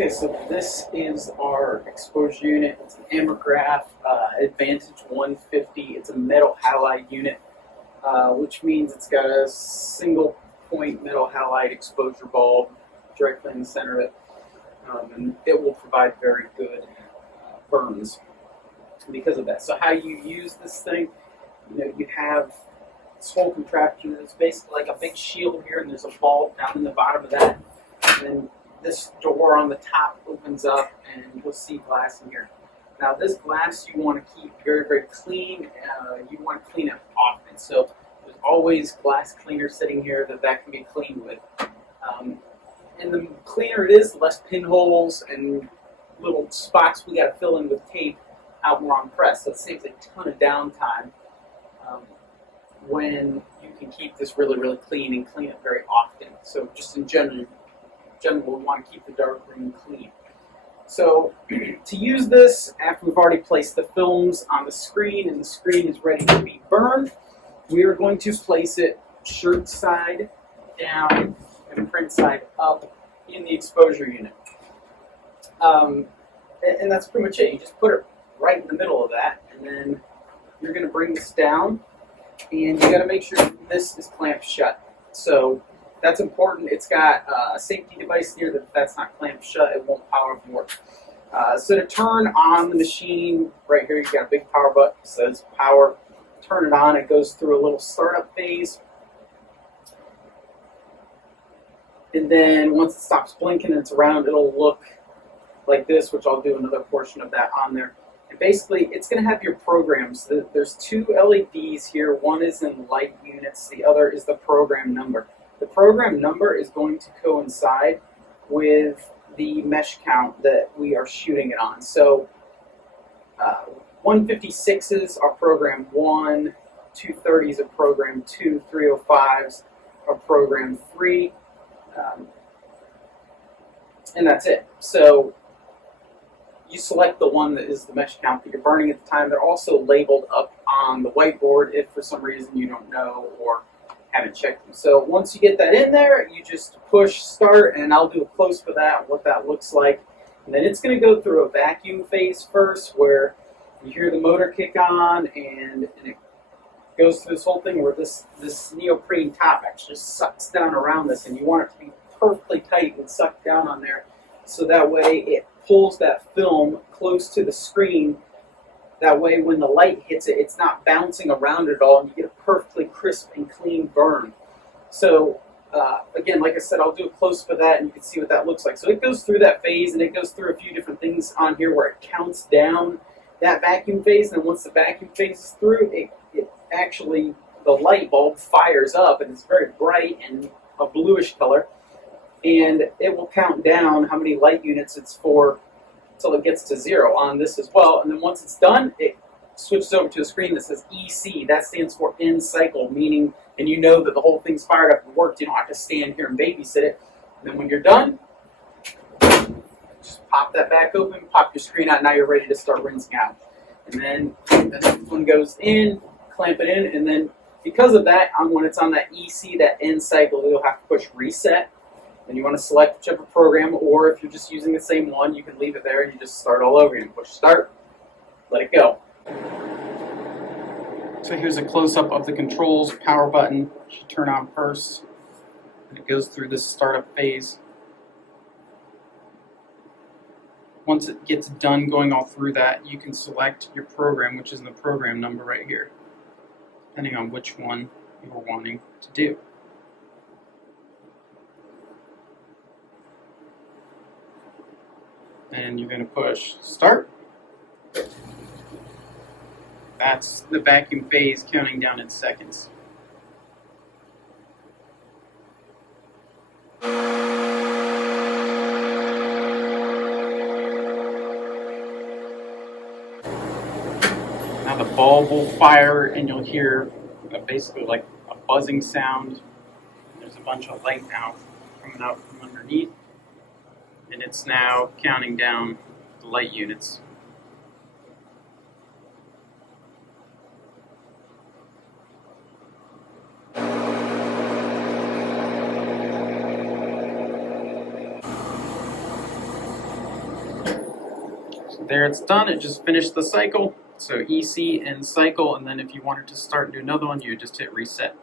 Okay, so this is our exposure unit. It's an Amergraph Advantage 150. It's a metal halide unit, which means it's got a single point metal halide exposure bulb directly in the center of it. And it will provide very good burns because of that. So how you use this thing, you have this whole contraption. It's basically like a big shield here, and there's a bulb down in the bottom of that. And then this door on the top opens up, and you'll see glass in here. Now, this glass you want to keep very, very clean. You want to clean it often. So there's always glass cleaner sitting here that can be cleaned with. And the cleaner it is, the less pinholes and little spots we got to fill in with tape out more on press. So it saves a ton of downtime when you can keep this really, really clean and clean it very often. So just in general, we want to keep the darkroom clean. So to use this, after we've already placed the films on the screen and the screen is ready to be burned, we are going to place it shirt side down and print side up in the exposure unit. And that's pretty much it. You just put it right in the middle of that, and then you're going to bring this down, and you got to make sure this is clamped shut. So that's important. It's got a safety device here that if that's not clamped shut, it won't power up and work. So to turn on the machine, right here you've got a big power button that says power. Turn it on, it goes through a little startup phase. And then once it stops blinking and it's around, it'll look like this, which I'll do another portion of that on there. And basically, it's going to have your programs. There's two LEDs here. One is in light units. The other is the program number. The program number is going to coincide with the mesh count that we are shooting it on. So 156s are program 1, 230s are program 2, 305s are program 3, and that's it. So you select the one that is the mesh count that you're burning at the time. They're also labeled up on the whiteboard if for some reason you don't know or haven't checked them. So once you get that in there, you just push start, and I'll do a close-up of that, what that looks like. And then it's going to go through a vacuum phase first, where you hear the motor kick on, and it goes through this whole thing where this neoprene top actually sucks down around this, and you want it to be perfectly tight and sucked down on there, so that way it pulls that film close to the screen. That way when the light hits it, it's not bouncing around at all, and you get a perfectly crisp and clean burn. So again, like I said, I'll do a close-up of that, and you can see what that looks like. So it goes through that phase, and it goes through a few different things on here where it counts down that vacuum phase, and then once the vacuum phase is through, it actually, the light bulb fires up, and it's very bright and a bluish color, and it will count down how many light units it's for until it gets to 0 on this as well. And then once it's done, it switches over to a screen that says EC. That stands for end cycle, meaning, and you know that the whole thing's fired up and worked. You don't have to stand here and babysit it. And then when you're done, just pop that back open, pop your screen out, now you're ready to start rinsing out. And then the next one goes in, clamp it in, and then because of that, when it's on that EC, that end cycle, you'll have to push reset. And you want to select whichever program, or if you're just using the same one, you can leave it there and you just start all over again. Push start, let it go. So here's a close-up of the controls. Power button should turn on first, and it goes through this startup phase. Once it gets done going all through that, you can select your program, which is the program number right here, depending on which one you're wanting to do. And you're going to push start. That's the vacuum phase counting down in seconds. Now the bulb will fire, and you'll hear basically like a buzzing sound. There's a bunch of light now coming out from underneath, and it's now counting down the light units. So there it's done. It just finished the cycle. So EC and cycle, and then if you wanted to start and do another one, you would just hit reset.